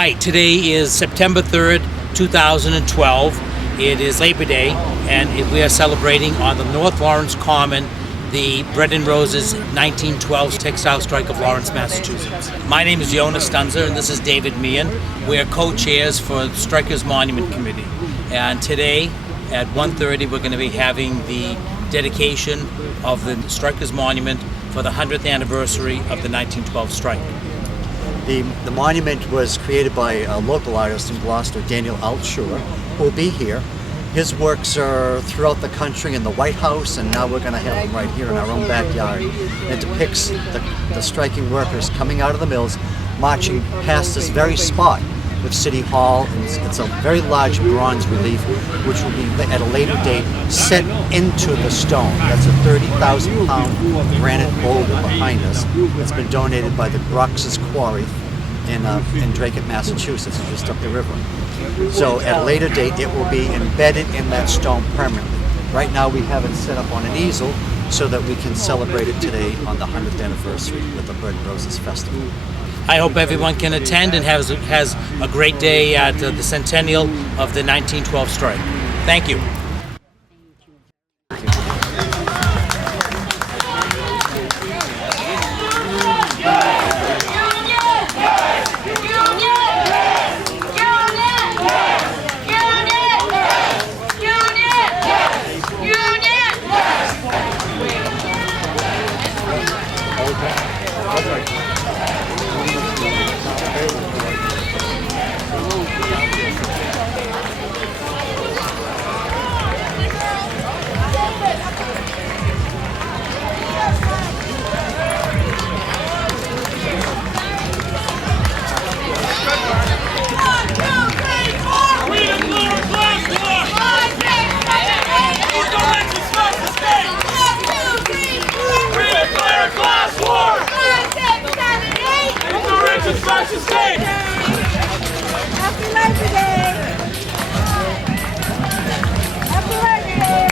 Hi, today is September 3rd, 2012. It is Labor Day, and we are celebrating on the North Lawrence Common the Bread and Roses 1912 textile strike of Lawrence, Massachusetts. My name is Jonas Stunzer, and this is David Meehan. We are co-chairs for the Strikers Monument Committee. And today at 1:30 we're going to be having the dedication of the Strikers Monument for the 100th anniversary of the 1912 strike. The monument was created by a local artist in Gloucester, Daniel Altschur, who will be here. His works are throughout the country in the White House, and now we're going to have them right here in our own backyard. It depicts the striking workers coming out of the mills, marching past this very spot with City Hall. It's a very large bronze relief, which will be at a later date set into the stone. That's a 30,000-pound granite boulder behind us. It's been donated by the Brux's Quarry in Dracut, Massachusetts, just up the river. So at a later date, it will be embedded in that stone permanently. Right now, we have it set up on an easel so that we can celebrate it today on the 100th anniversary with the Bread and Roses Festival. I hope everyone can attend and has a great day at the centennial of the 1912 strike. Thank you. Happy Labor Day! Happy Labor Day!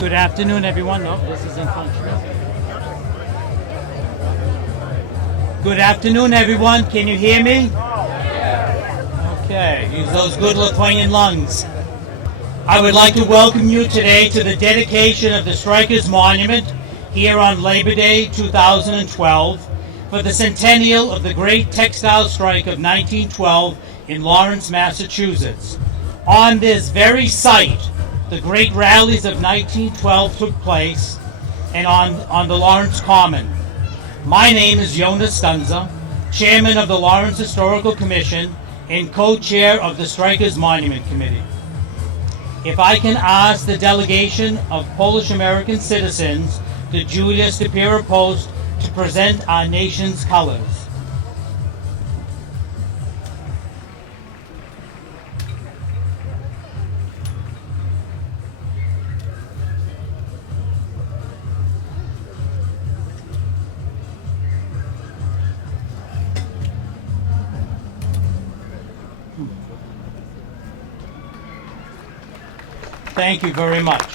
Good afternoon, everyone. No, this is in front. Good afternoon, everyone. Can you hear me? Okay, use those good Lithuanian lungs. I would like to welcome you today to the dedication of the Strikers Monument here on Labor Day 2012 for the centennial of the great textile strike of 1912 in Lawrence, Massachusetts. On this very site, the great rallies of 1912 took place, and on the Lawrence Common. My name is Jonas Stunzer, Chairman of the Lawrence Historical Commission and co-chair of the Strikers Monument Committee. If I can ask the delegation of Polish American citizens to Julia Stapira Post to present our nation's colors. Thank you very much.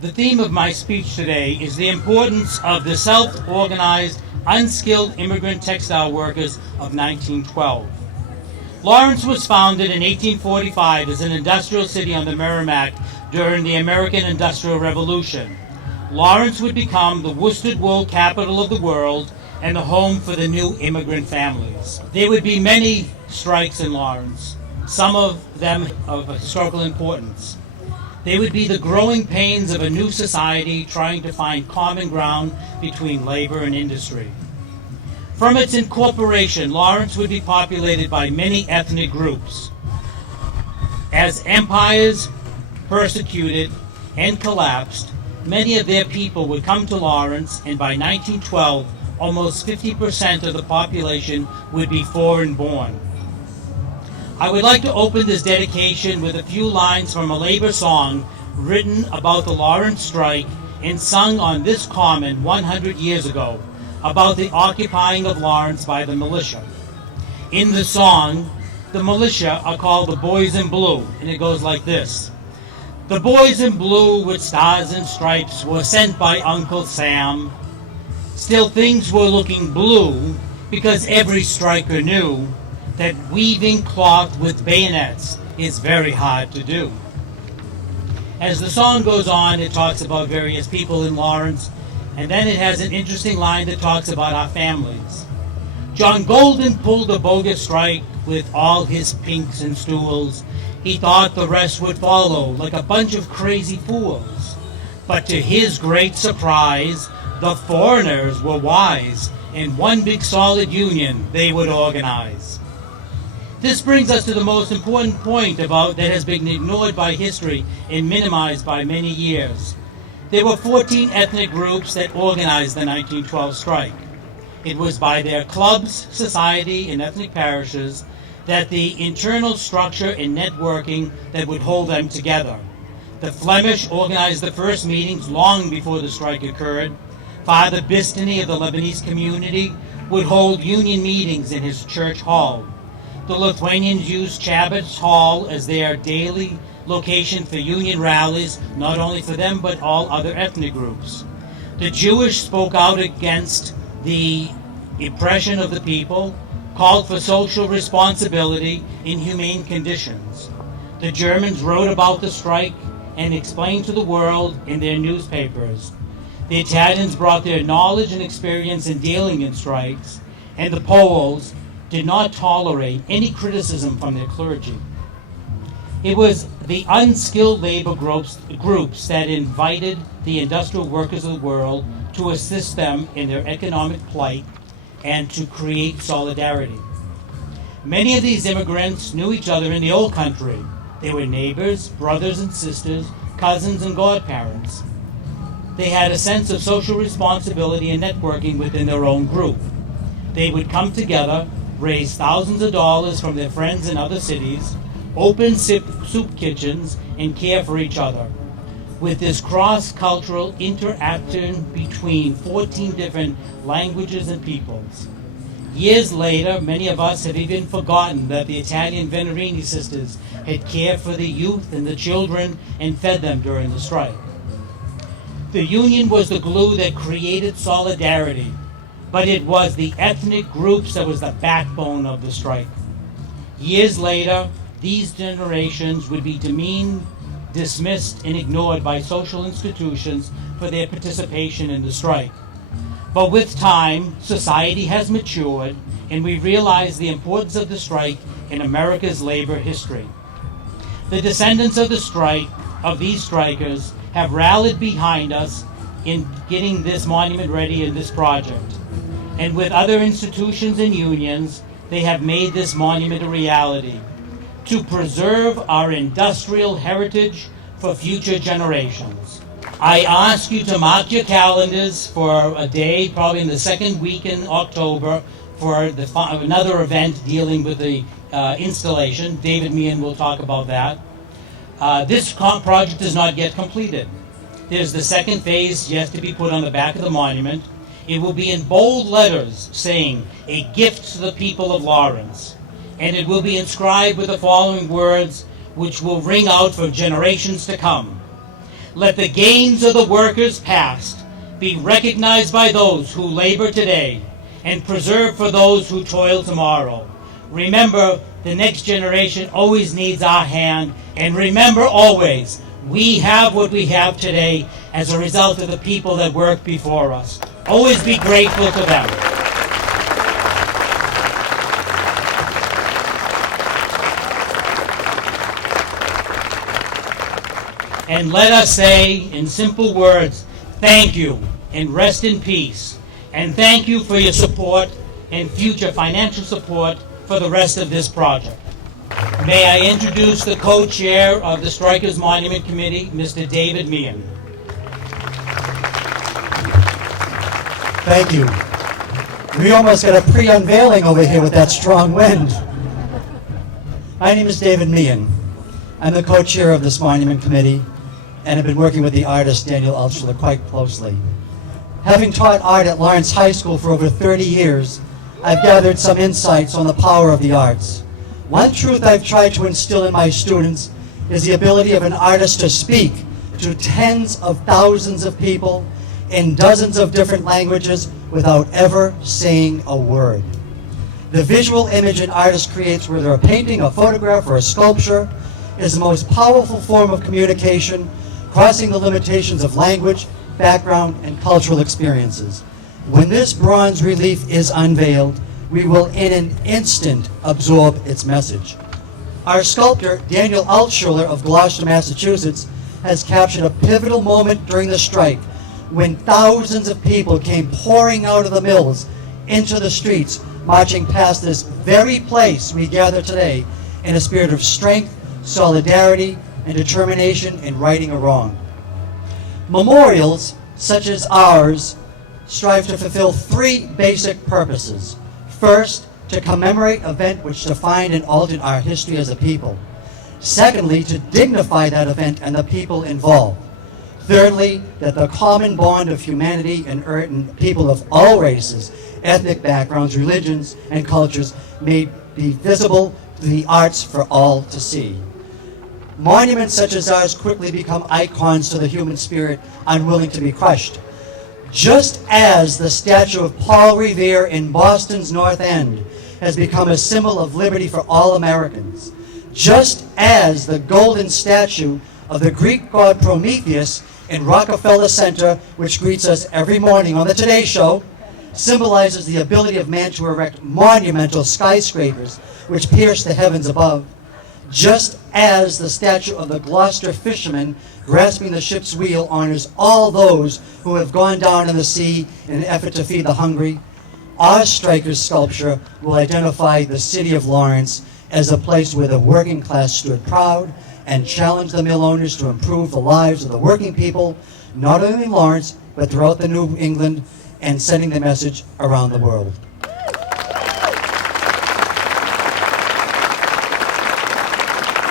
The theme of my speech today is the importance of the self-organized, unskilled immigrant textile workers of 1912. Lawrence was founded in 1845 as an industrial city on the Merrimack during the American Industrial Revolution. Lawrence would become the worsted wool capital of the world and the home for the new immigrant families. There would be many strikes in Lawrence, some of them of historical importance. They would be the growing pains of a new society trying to find common ground between labor and industry. From its incorporation, Lawrence would be populated by many ethnic groups. As empires persecuted and collapsed, many of their people would come to Lawrence, and by 1912, almost 50% of the population would be foreign-born. I would like to open this dedication with a few lines from a labor song written about the Lawrence strike and sung on this common 100 years ago about the occupying of Lawrence by the militia. In the song, the militia are called the Boys in Blue, and it goes like this. The boys in blue with stars and stripes were sent by Uncle Sam. Still things were looking blue because every striker knew that weaving cloth with bayonets is very hard to do. As the song goes on, it talks about various people in Lawrence, and then it has an interesting line that talks about our families. John Golden pulled a bogus strike with all his pinks and stools. He thought the rest would follow like a bunch of crazy fools. But to his great surprise, the foreigners were wise. In one big solid union they would organize. This brings us to the most important point about that has been ignored by history and minimized by many years. There were 14 ethnic groups that organized the 1912 strike. It was by their clubs, society, and ethnic parishes that the internal structure and networking that would hold them together. The Flemish organized the first meetings long before the strike occurred. Father Bistany of the Lebanese community would hold union meetings in his church hall. The Lithuanians used Chabot's Hall as their daily location for union rallies, not only for them but all other ethnic groups. The Jewish spoke out against the oppression of the people, called for social responsibility in humane conditions. The Germans wrote about the strike and explained to the world in their newspapers. The Italians brought their knowledge and experience in dealing in strikes, and the Poles did not tolerate any criticism from their clergy. It was the unskilled labor groups that invited the industrial workers of the world to assist them in their economic plight and to create solidarity. Many of these immigrants knew each other in the old country. They were neighbors, brothers and sisters, cousins and godparents. They had a sense of social responsibility and networking within their own group. They would come together, raise thousands of dollars from their friends in other cities, open soup kitchens, and care for each other. With this cross-cultural interaction between 14 different languages and peoples. Years later, many of us have even forgotten that the Italian Venerini sisters had cared for the youth and the children and fed them during the strike. The union was the glue that created solidarity, but it was the ethnic groups that was the backbone of the strike. Years later, these generations would be demeaned, dismissed, and ignored by social institutions for their participation in the strike. But with time, society has matured, and we realize the importance of the strike in America's labor history. The descendants of the strike, of these strikers, have rallied behind us in getting this monument ready in this project. And with other institutions and unions, they have made this monument a reality to preserve our industrial heritage for future generations. I ask you to mark your calendars for a day, probably in the second week in October, for another event dealing with the installation. David Meehan will talk about that. This project is not yet completed. There's the second phase yet to be put on the back of the monument, It will be in bold letters saying, "A gift to the people of Lawrence." And it will be inscribed with the following words, which will ring out for generations to come. "Let the gains of the workers past be recognized by those who labor today and preserved for those who toil tomorrow. Remember, the next generation always needs our hand, and remember always, we have what we have today as a result of the people that worked before us. Always be grateful to them." And let us say, in simple words, thank you and rest in peace. And thank you for your support and future financial support for the rest of this project. May I introduce the co-chair of the Strikers Monument Committee, Mr. David Meehan. Thank you. We almost got a pre-unveiling over here with that strong wind. My name is David Meehan. I'm the co-chair of this monument committee, and have been working with the artist Daniel Altschuler quite closely. Having taught art at Lawrence High School for over 30 years, I've gathered some insights on the power of the arts. One truth I've tried to instill in my students is the ability of an artist to speak to tens of thousands of people in dozens of different languages without ever saying a word. The visual image an artist creates, whether a painting, a photograph, or a sculpture, is the most powerful form of communication, crossing the limitations of language, background, and cultural experiences. When this bronze relief is unveiled, we will in an instant absorb its message. Our sculptor, Daniel Altschuler of Gloucester, Massachusetts, has captured a pivotal moment during the strike when thousands of people came pouring out of the mills into the streets, marching past this very place we gather today in a spirit of strength, solidarity, and determination in righting a wrong. Memorials, such as ours, strive to fulfill three basic purposes. First, to commemorate event which defined and altered our history as a people. Secondly, to dignify that event and the people involved. Thirdly, that the common bond of humanity and people of all races, ethnic backgrounds, religions, and cultures may be visible through the arts for all to see. Monuments such as ours quickly become icons to the human spirit, unwilling to be crushed. Just as the statue of Paul Revere in Boston's North End has become a symbol of liberty for all Americans, just as the golden statue of the Greek god Prometheus in Rockefeller Center, which greets us every morning on the Today Show, symbolizes the ability of man to erect monumental skyscrapers which pierce the heavens above, just as the statue of the Gloucester fisherman grasping the ship's wheel honors all those who have gone down in the sea in an effort to feed the hungry, our Strikers sculpture will identify the city of Lawrence as a place where the working class stood proud and challenged the mill owners to improve the lives of the working people, not only in Lawrence, but throughout the New England, and sending the message around the world.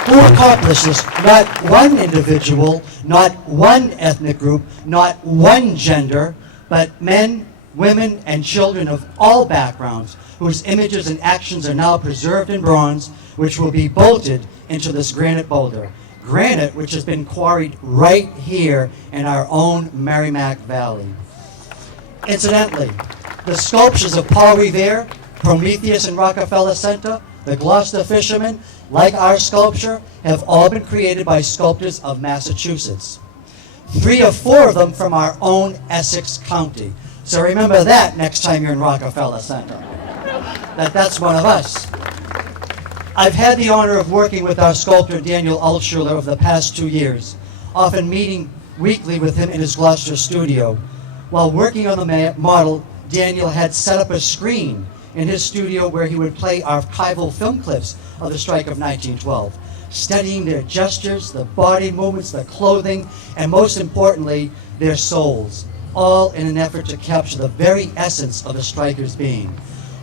Who accomplished this? Not one individual, not one ethnic group, not one gender, but men, women, and children of all backgrounds, whose images and actions are now preserved in bronze, which will be bolted into this granite boulder. Granite which has been quarried right here in our own Merrimack Valley. Incidentally, the sculptures of Paul Revere, Prometheus in Rockefeller Center, the Gloucester fisherman, like our sculpture, have all been created by sculptors of Massachusetts. 3 or 4 of them from our own Essex County. So remember that next time you're in Rockefeller Center. That's one of us. I've had the honor of working with our sculptor Daniel Altschuler over the past 2 years, often meeting weekly with him in his Gloucester studio. While working on the model, Daniel had set up a screen in his studio where he would play archival film clips of the strike of 1912, studying their gestures, the body movements, the clothing, and most importantly, their souls, all in an effort to capture the very essence of the strikers' being.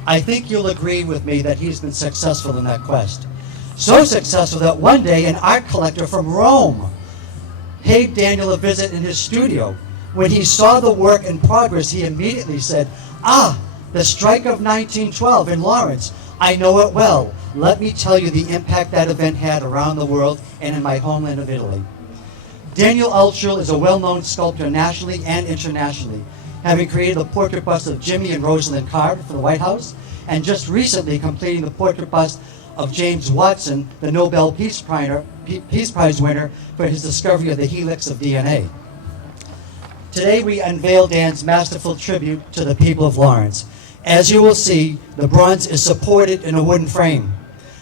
I think you'll agree with me that he's been successful in that quest. So successful that one day an art collector from Rome paid Daniel a visit in his studio, When he saw the work in progress, he immediately said, "Ah, the strike of 1912 in Lawrence. I know it well. Let me tell you the impact that event had around the world and in my homeland of Italy." Daniel Altschul is a well-known sculptor nationally and internationally, having created the portrait bust of Jimmy and Rosalind Carter for the White House, and just recently completing the portrait bust of James Watson, the Nobel Peace Prize winner for his discovery of the helix of DNA. Today we unveil Dan's masterful tribute to the people of Lawrence. As you will see, the bronze is supported in a wooden frame.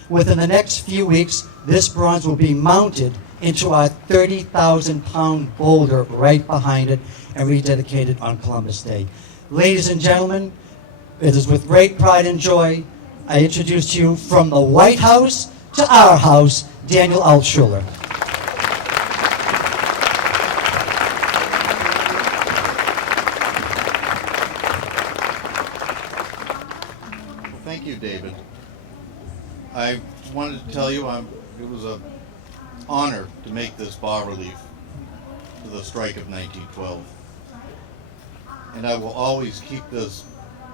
Within the next few weeks, this bronze will be mounted into our 30,000-pound boulder right behind it and rededicated on Columbus Day. Ladies and gentlemen, it is with great pride and joy I introduce to you from the White House to our house, Daniel Altshuler. Thank you, David. I wanted to tell you it was an honor to make this bas-relief to the strike of 1912. And I will always keep this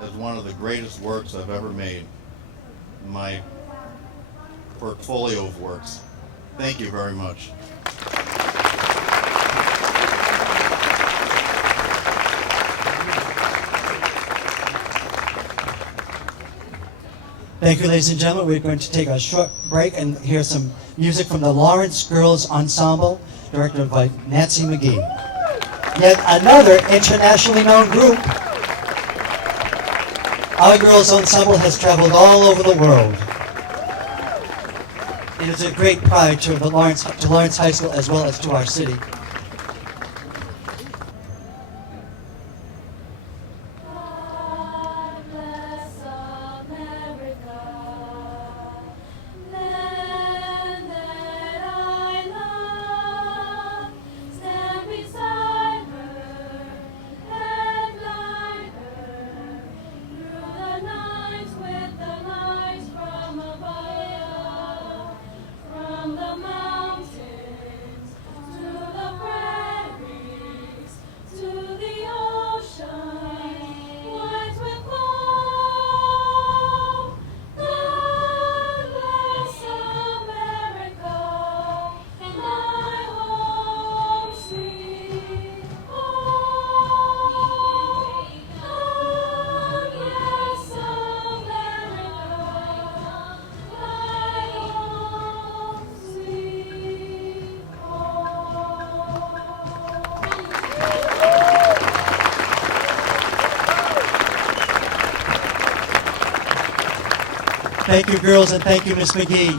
as one of the greatest works I've ever made in my portfolio of works. Thank you very much. Thank you, ladies and gentlemen. We're going to take a short break and hear some music from the Lawrence Girls Ensemble, directed by Nancy McGee. Yet another internationally known group. Our Girls Ensemble has traveled all over the world. It is a great pride to Lawrence High School as well as to our city. Thank you, girls, and thank you, Ms. McGee.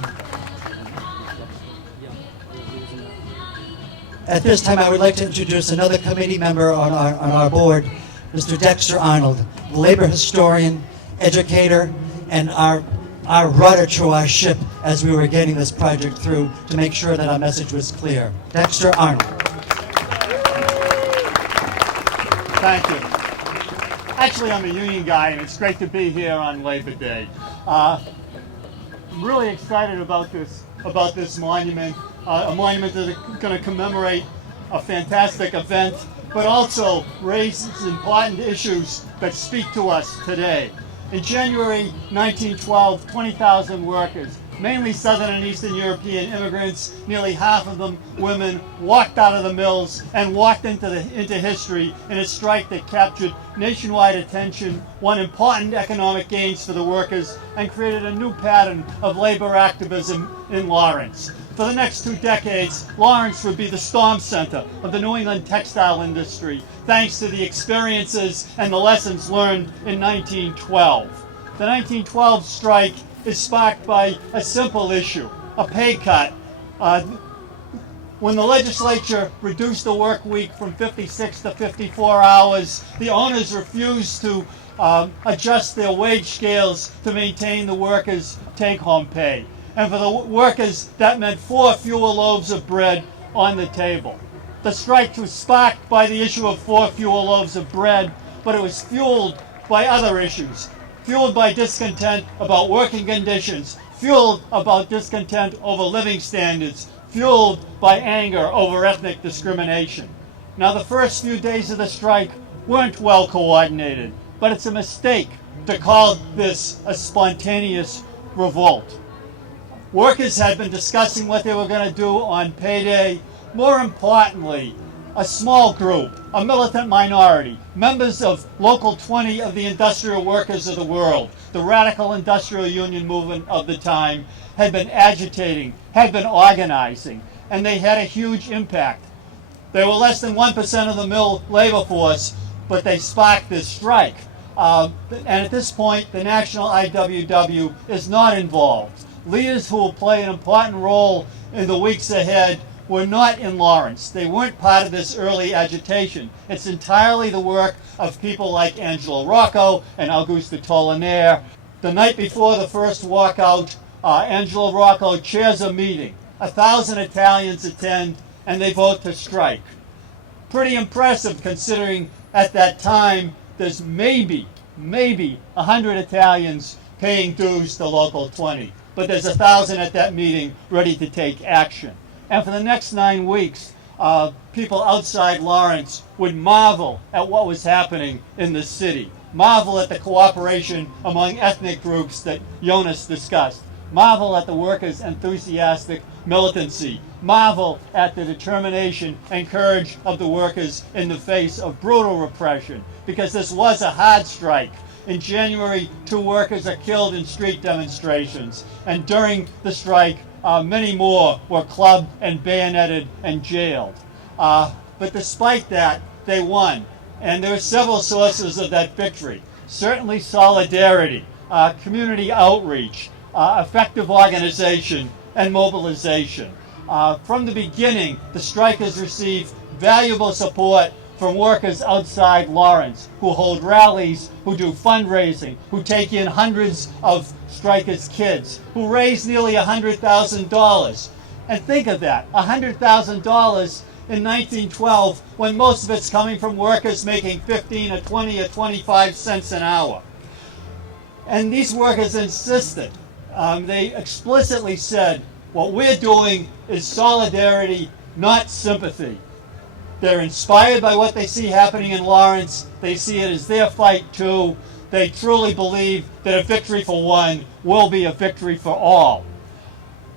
At this time, I would like to introduce another committee member on our board, Mr. Dexter Arnold, labor historian, educator, and our rudder to our ship as we were getting this project through to make sure that our message was clear. Dexter Arnold. Thank you. Actually, I'm a union guy, and it's great to be here on Labor Day. I'm really excited about this monument, a monument that's going to commemorate a fantastic event, but also raises important issues that speak to us today. In January 1912, 20,000 workers, mainly Southern and Eastern European immigrants, nearly half of them women, walked out of the mills and walked into history in a strike that captured nationwide attention, won important economic gains for the workers, and created a new pattern of labor activism in Lawrence. For the next 2 decades, Lawrence would be the storm center of the New England textile industry, thanks to the experiences and the lessons learned in 1912. The 1912 strike is sparked by a simple issue, a pay cut. When the legislature reduced the work week from 56 to 54 hours, the owners refused to adjust their wage scales to maintain the workers' take-home pay. And for the workers, that meant 4 fewer loaves of bread on the table. The strike was sparked by the issue of 4 fewer loaves of bread, but it was fueled by other issues. Fueled by discontent about working conditions, fueled about discontent over living standards, fueled by anger over ethnic discrimination. Now, the first few days of the strike weren't well coordinated, but it's a mistake to call this a spontaneous revolt. Workers had been discussing what they were going to do on payday. More importantly, a small group, a militant minority, members of Local 20 of the Industrial Workers of the World, the radical industrial union movement of the time, had been agitating, had been organizing, and they had a huge impact. They were less than 1% of the mill labor force, but they sparked this strike. And at this point, the National IWW is not involved. Leaders who will play an important role in the weeks ahead were not in Lawrence. They weren't part of this early agitation. It's entirely the work of people like Angelo Rocco and Augusto Tolinaire. The night before the first walkout, Angelo Rocco chairs a meeting. 1,000 Italians attend, and they vote to strike. Pretty impressive considering at that time there's maybe 100 Italians paying dues to Local 20. But there's 1,000 at that meeting ready to take action. And for the next 9 weeks, people outside Lawrence would marvel at what was happening in the city, marvel at the cooperation among ethnic groups that Jonas discussed, marvel at the workers' enthusiastic militancy, marvel at the determination and courage of the workers in the face of brutal repression, because this was a hard strike. In January, 2 workers are killed in street demonstrations, and during the strike, many more were clubbed and bayoneted and jailed. But despite that, they won. And there are several sources of that victory. Certainly solidarity, community outreach, effective organization, and mobilization. From the beginning, the strikers received valuable support from workers outside Lawrence who hold rallies, who do fundraising, who take in hundreds of strikers' kids, who raise nearly $100,000. And think of that, $100,000 in 1912 when most of it's coming from workers making 15 or 20 or 25 cents an hour. And these workers insisted, they explicitly said, what we're doing is solidarity, not sympathy. They're inspired by what they see happening in Lawrence. They see it as their fight too. They truly believe that a victory for one will be a victory for all.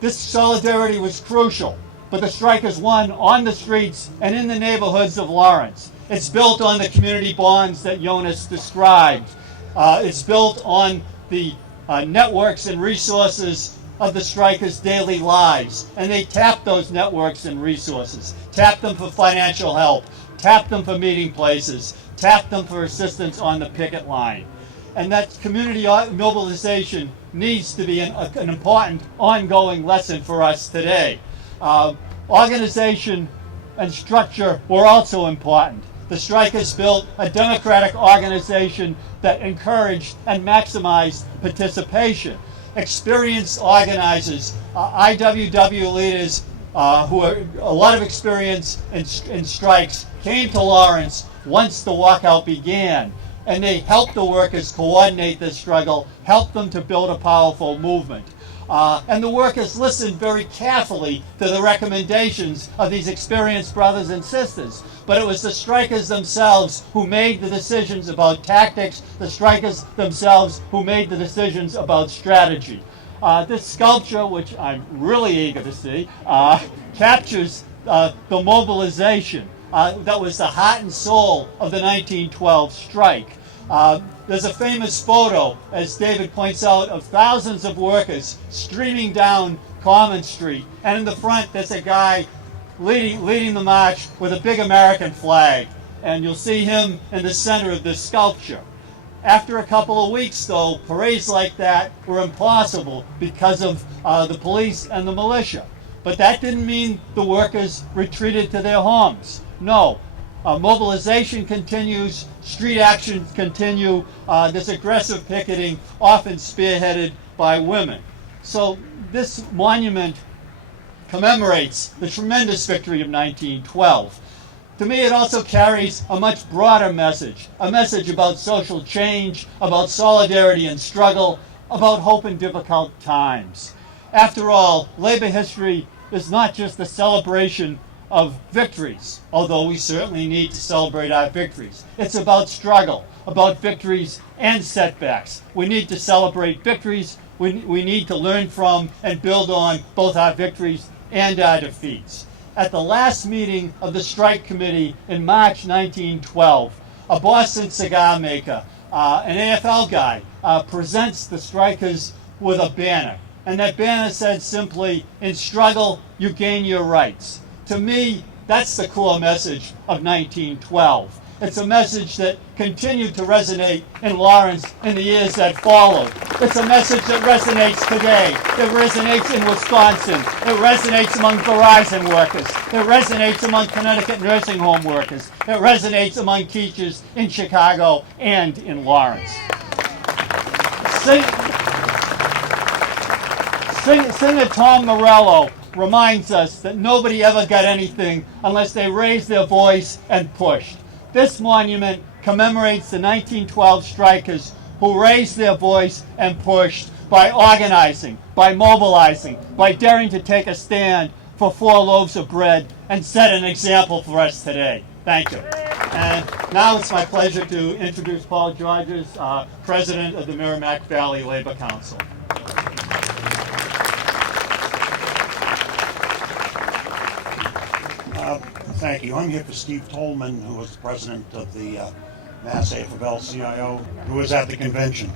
This solidarity was crucial, but the strikers won on the streets and in the neighborhoods of Lawrence. It's built on the community bonds that Jonas described. It's built on the networks and resources of the strikers' daily lives. And they tap those networks and resources, tap them for financial help, tap them for meeting places, tap them for assistance on the picket line. And that community mobilization needs to be an important ongoing lesson for us today. Organization and structure were also important. The strikers built a democratic organization that encouraged and maximized participation. Experienced organizers, IWW leaders who had a lot of experience in strikes came to Lawrence once the walkout began, and they helped the workers coordinate this struggle, helped them to build a powerful movement. And the workers listened very carefully to the recommendations of these experienced brothers and sisters. But it was the strikers themselves who made the decisions about tactics, the strikers themselves who made the decisions about strategy. This sculpture, which I'm really eager to see, captures the mobilization that was the heart and soul of the 1912 strike. There's a famous photo, as David points out, of thousands of workers streaming down Common Street. And in the front, there's a guy leading the march with a big American flag. And you'll see him in the center of this sculpture. After a couple of weeks, though, parades like that were impossible because of the police and the militia. But that didn't mean the workers retreated to their homes. No. Mobilization continues, street actions continue, this aggressive picketing, often spearheaded by women. So this monument commemorates the tremendous victory of 1912. To me, it also carries a much broader message, a message about social change, about solidarity and struggle, about hope in difficult times. After all, labor history is not just the celebration of victories, although we certainly need to celebrate our victories. It's about struggle, about victories and setbacks. We need to celebrate victories. We need to learn from and build on both our victories and our defeats. At the last meeting of the strike committee in March 1912, a Boston cigar maker, an AFL guy, presents the strikers with a banner. And that banner said simply, "In struggle, you gain your rights." To me, that's the core message of 1912. It's a message that continued to resonate in Lawrence in the years that followed. It's a message that resonates today. It resonates in Wisconsin. It resonates among Verizon workers. It resonates among Connecticut nursing home workers. It resonates among teachers in Chicago and in Lawrence. Singer Tom Morello reminds us that nobody ever got anything unless they raised their voice and pushed. This monument commemorates the 1912 strikers who raised their voice and pushed by organizing, by mobilizing, by daring to take a stand for 4 loaves of bread and set an example for us today. Thank you. And now it's my pleasure to introduce Paul Georges, President of the Merrimack Valley Labor Council. Thank you. I'm here for Steve Tolman, who was the president of the Mass AFL-CIO, who was at the convention.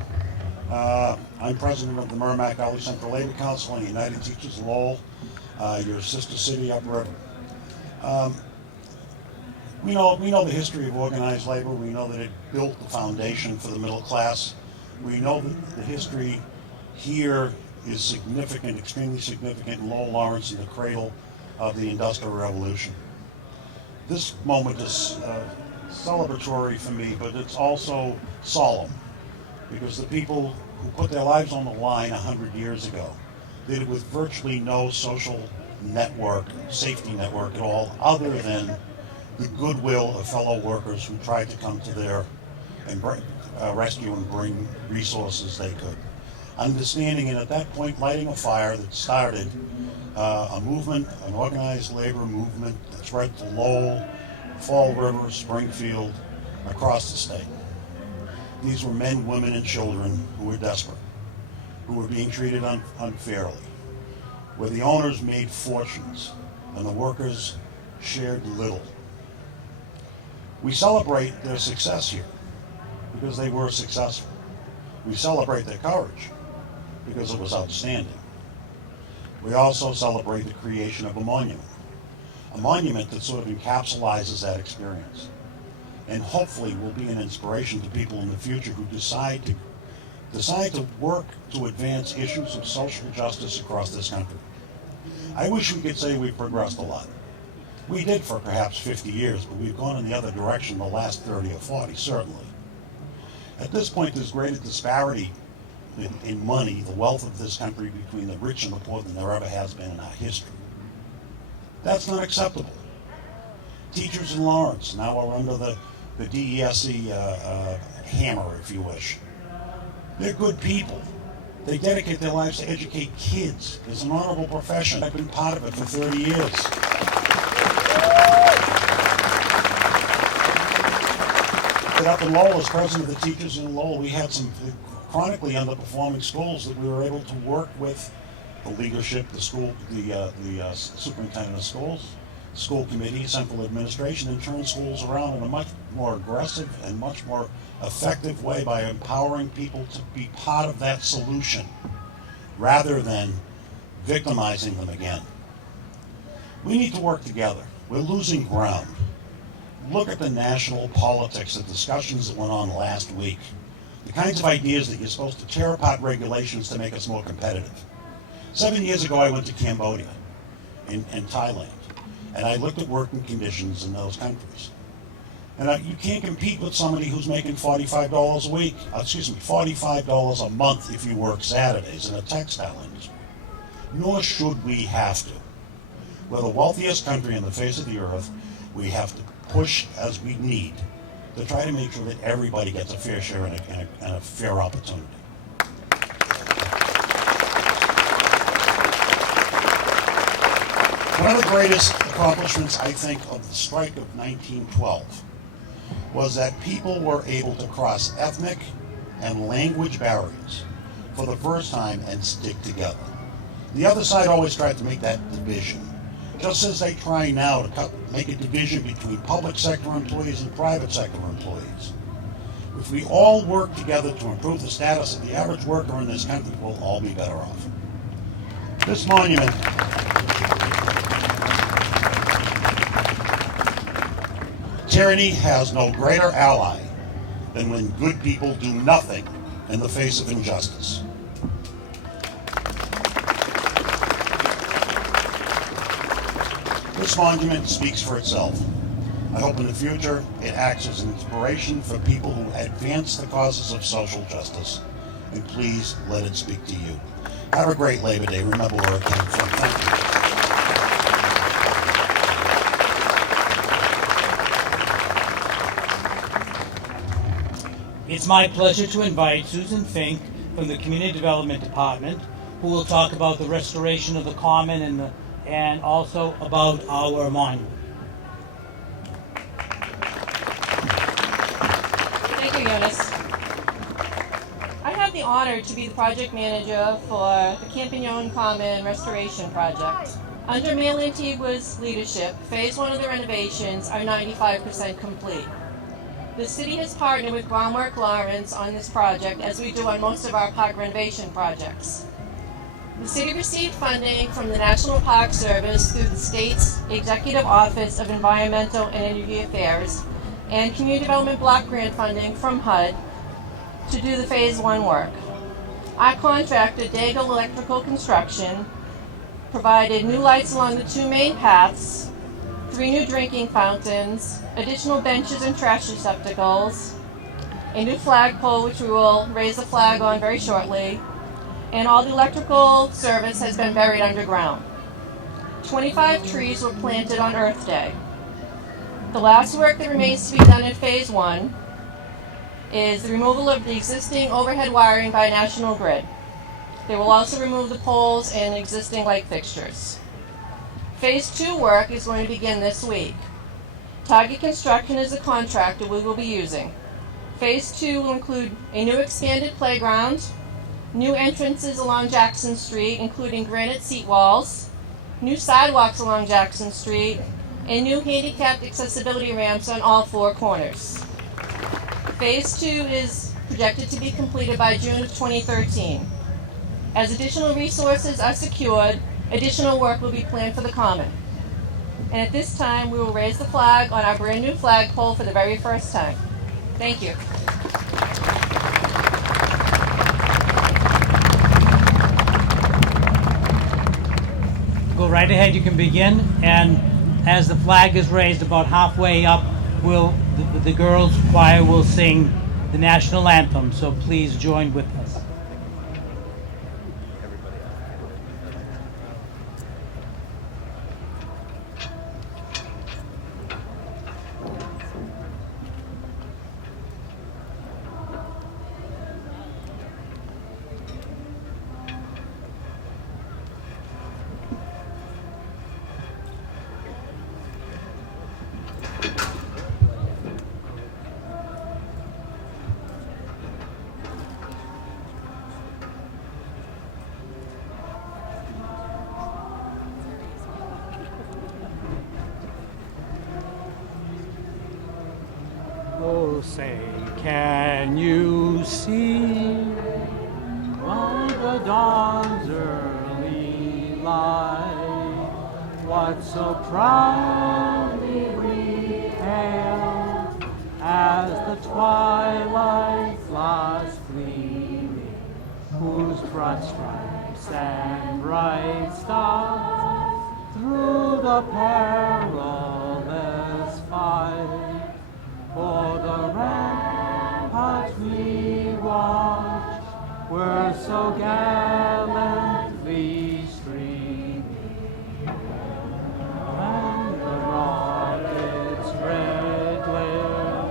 I'm president of the Merrimack Valley Central Labor Council and United Teachers of Lowell, your sister city upriver. We know the history of organized labor. We know that it built the foundation for the middle class. We know that the history here is significant, extremely significant in Lowell, Lawrence, and the cradle of the Industrial Revolution. This moment is celebratory for me, but it's also solemn, because the people who put their lives on the line 100 years ago did it with virtually no social network, safety network at all, other than the goodwill of fellow workers who tried to come to their and rescue and bring resources they could. Understanding and at that point lighting a fire that started a movement, an organized labor movement that spread to Lowell, Fall River, Springfield, across the state. These were men, women, and children who were desperate, who were being treated unfairly, where the owners made fortunes and the workers shared little. We celebrate their success here because they were successful. We celebrate their courage because it was outstanding. We also celebrate the creation of a monument that sort of encapsulates that experience, and hopefully will be an inspiration to people in the future who decide to work to advance issues of social justice across this country. I wish we could say we've progressed a lot. We did for perhaps 50 years, but we've gone in the other direction the last 30 or 40, certainly. At this point, there's greater disparity in money, the wealth of this country, between the rich and the poor than there ever has been in our history. That's not acceptable. Teachers in Lawrence now are under the DESE hammer, if you wish. They're good people. They dedicate their lives to educate kids. It's an honorable profession. I've been part of it for 30 years. But up in Lowell, as president of the teachers in Lowell, we had some chronically underperforming schools that we were able to work with the leadership, the school, the superintendent of schools, school committee, central administration, and turn schools around in a much more aggressive and much more effective way by empowering people to be part of that solution rather than victimizing them again. We need to work together. We're losing ground. Look at the national politics, the discussions that went on last week. The kinds of ideas that you're supposed to tear apart regulations to make us more competitive. 7 years ago, I went to Cambodia and Thailand, and I looked at working conditions in those countries. And you can't compete with somebody who's making $45 a week, $45 a month if you work Saturdays in a textile industry. Nor should we have to. We're the wealthiest country on the face of the earth. We have to push as we need to try to make sure that everybody gets a fair share and a fair opportunity. One of the greatest accomplishments, I think, of the strike of 1912 was that people were able to cross ethnic and language barriers for the first time and stick together. The other side always tried to make that division, just as they try now to make a division between public sector employees and private sector employees. If we all work together to improve the status of the average worker in this country, we'll all be better off. This monument tyranny has no greater ally than when good people do nothing in the face of injustice. This monument speaks for itself. I hope in the future it acts as an inspiration for people who advance the causes of social justice. And please let it speak to you. Have a great Labor Day. Remember where it came from. Thank you. It's my pleasure to invite Susan Fink from the Community Development Department, who will talk about the restoration of the Common and also about our monument. Thank you, Jonas. I have the honor to be the project manager for the Campagnon Common Restoration Project. Under Mayor Antigua's leadership, Phase 1 of the renovations are 95% complete. The city has partnered with Groundwork Lawrence on this project, as we do on most of our park renovation projects. The city received funding from the National Park Service through the state's Executive Office of Environmental and Energy Affairs and Community Development Block Grant funding from HUD to do the Phase 1 work. Our contractor, Daigle Electrical Construction, provided new lights along the two main paths, 3 new drinking fountains, additional benches and trash receptacles, a new flagpole which we will raise the flag on very shortly, and all the electrical service has been buried underground. 25 trees were planted on Earth Day. The last work that remains to be done in Phase 1 is the removal of the existing overhead wiring by National Grid. They will also remove the poles and existing light fixtures. Phase 2 work is going to begin this week. Target Construction is the contractor we will be using. Phase 2 will include a new expanded playground, new entrances along Jackson Street, including granite seat walls, new sidewalks along Jackson Street, and new handicapped accessibility ramps on all 4 corners. Phase 2 is projected to be completed by June of 2013. As additional resources are secured, additional work will be planned for the Common. And at this time, we will raise the flag on our brand new flagpole for the very first time. Thank you. Go right ahead, you can begin, and as the flag is raised about halfway up, the girls' choir will sing the national anthem, so please join with us. Oh, say, can you see by the dawn's early light what so proudly we hailed as the twilight flies gleaming, whose broad stripes and bright stars through the perilous fight for the ramparts we watched were so gallantly streaming, and the rocket's red glare,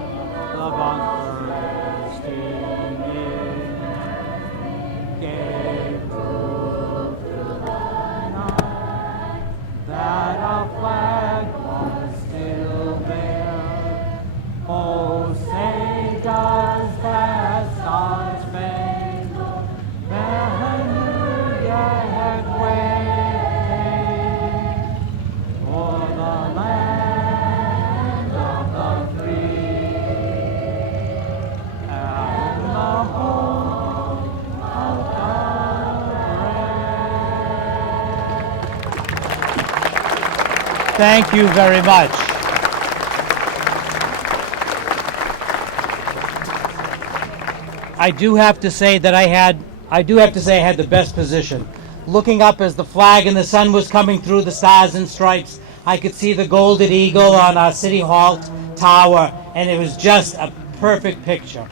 the bunkers steaming, gave proof to the night that our flag Thank you very much. I do have to say I had the best position. Looking up as the flag and the sun was coming through the stars and stripes, I could see the golden eagle on our City Hall tower, and it was just a perfect picture.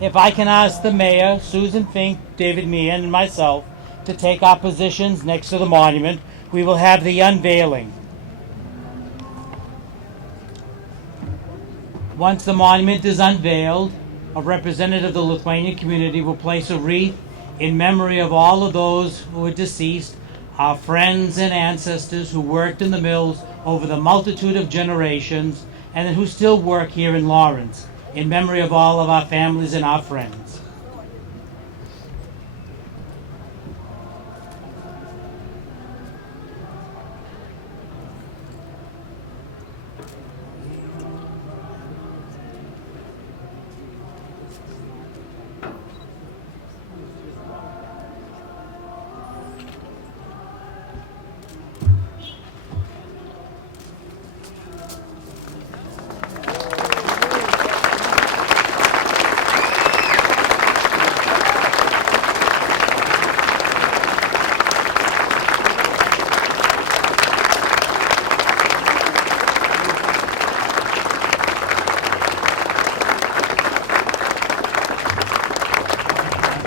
If I can ask the mayor, Susan Fink, David Meehan, and myself to take our positions next to the monument, we will have the unveiling. Once the monument is unveiled, a representative of the Lithuanian community will place a wreath in memory of all of those who are deceased, our friends and ancestors who worked in the mills over the multitude of generations and who still work here in Lawrence, in memory of all of our families and our friends.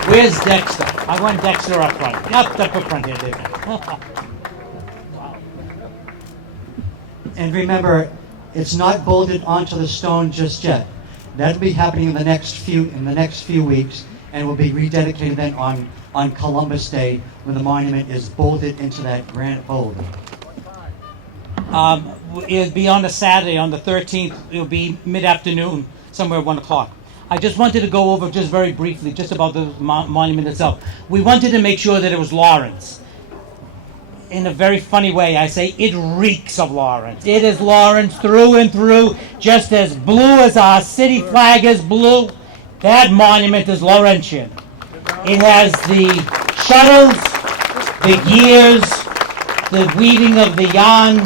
Where's Dexter? I want Dexter up front. Up front here, David. And remember, it's not bolted onto the stone just yet. That'll be happening in the next few weeks, and will be rededicated then on Columbus Day, when the monument is bolted into that granite boulder. It'll be on a Saturday, on the 13th. It'll be mid-afternoon, somewhere 1 o'clock. I just wanted to go over just very briefly, just about the monument itself. We wanted to make sure that it was Lawrence. In a very funny way, I say it reeks of Lawrence. It is Lawrence through and through, just as blue as our city flag is blue. That monument is Laurentian. It has the shuttles, the gears, the weaving of the yarn,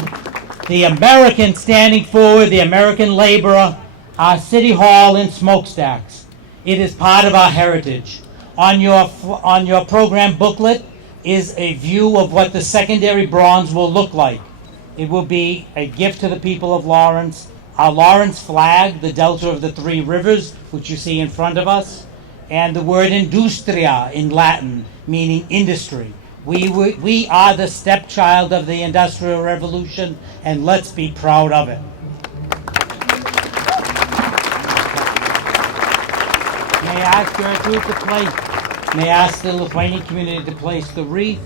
the American standing forward, the American laborer, our City Hall and smokestacks. It is part of our heritage. On your program booklet is a view of what the secondary bronze will look like. It will be a gift to the people of Lawrence. Our Lawrence flag, the Delta of the Three Rivers, which you see in front of us, and the word industria in Latin, meaning industry. We are the stepchild of the Industrial Revolution, and let's be proud of it. May I ask Gertrude may I ask the Lithuanian community to place the wreath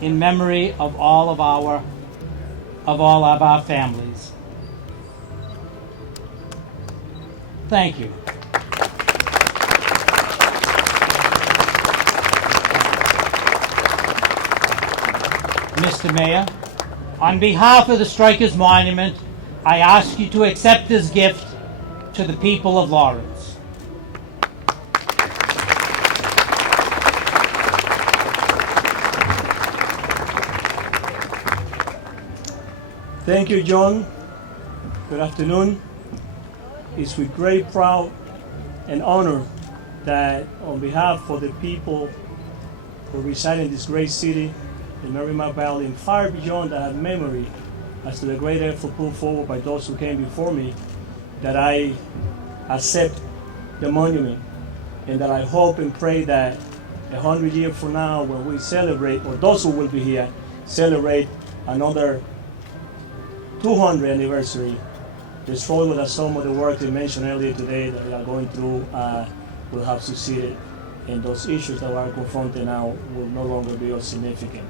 in memory of all of our families. Thank you. Mr. Mayor, on behalf of the Strikers Monument, I ask you to accept this gift to the people of Lawrence. Thank you, John. Good afternoon. It's with great pride and honor that on behalf of the people who reside in this great city, the Merrimack Valley, and far beyond that have memory as to the great effort put forward by those who came before me, that I accept the monument, and that I hope and pray that 100 years from now, when we celebrate, or those who will be here, celebrate another 200th anniversary, the struggle that some of the work they mentioned earlier today that we are going through will have succeeded, and those issues that we are confronting now will no longer be of significant.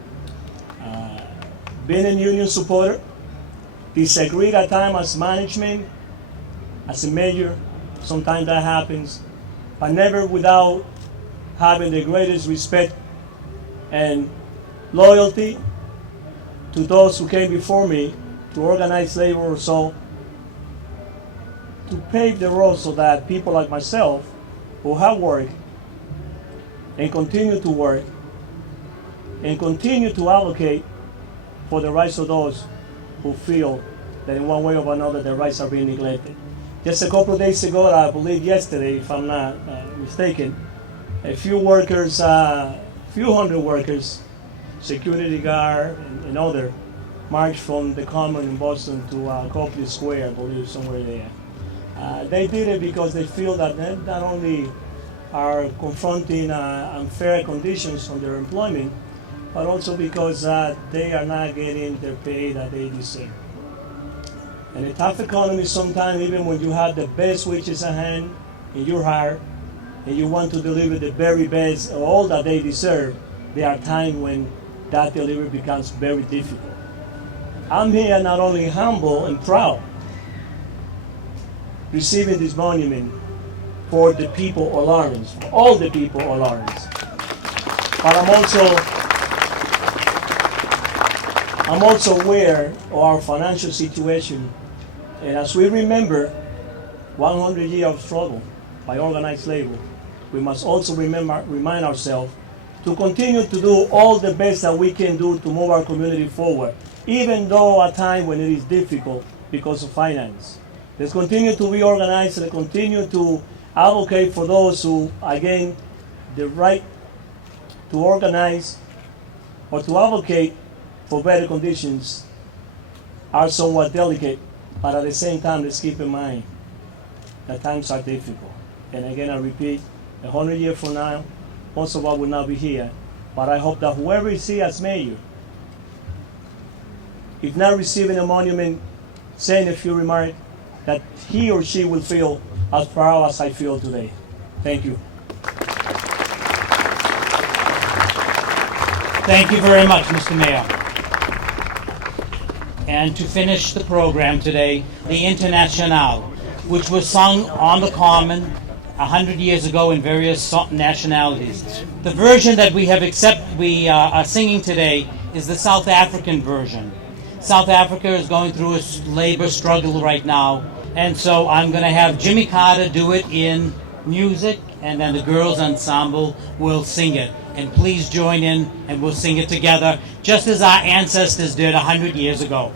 Being a union supporter, disagreed at times as management, as a mayor, sometimes that happens, but never without having the greatest respect and loyalty to those who came before me, to organize labor, so to pave the road so that people like myself who have worked and continue to work and continue to advocate for the rights of those who feel that in one way or another their rights are being neglected. Just a couple of days ago, I believe yesterday, if I'm not mistaken, a few workers, few hundred workers, security guard and other, marched from the Common in Boston to Copley Square, I believe, somewhere there. They did it because they feel that they not only are confronting unfair conditions on their employment, but also because they are not getting the pay that they deserve. In a tough economy, sometimes even when you have the best wages at hand and you're hired, and you want to deliver the very best, all that they deserve, there are times when that delivery becomes very difficult. I'm here not only humble and proud, receiving this monument for the people of Lawrence, for all the people of Lawrence, but I'm also aware of our financial situation, and as we remember 100 years of struggle by organized labor, we must also remind ourselves to continue to do all the best that we can do to move our community forward, even though at times when it is difficult because of finance. Let's continue to be organized and continue to advocate for those who, again, the right to organize or to advocate for better conditions are somewhat delicate, but at the same time, let's keep in mind that times are difficult. And again, I repeat, 100 years from now, most of us will not be here, but I hope that whoever is here as mayor, if not receiving a monument, saying a few remarks, that he or she will feel as proud as I feel today. Thank you. Thank you very much, Mr. Mayor. And to finish the program today, the Internationale, which was sung on the Common 100 years ago in various nationalities. The version that we are singing today is the South African version. South Africa is going through a labor struggle right now, and so I'm going to have Jimmy Carter do it in music, and then the girls' ensemble will sing it. And please join in, and we'll sing it together, just as our ancestors did 100 years ago.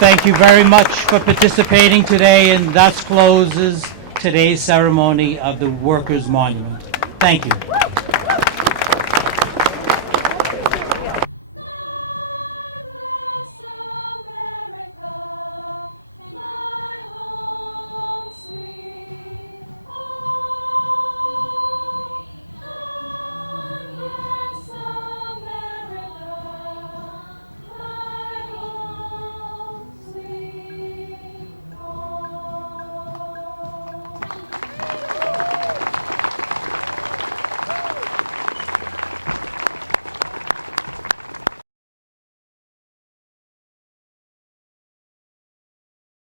Thank you very much for participating today, and thus closes today's ceremony of the Workers' Monument. Thank you.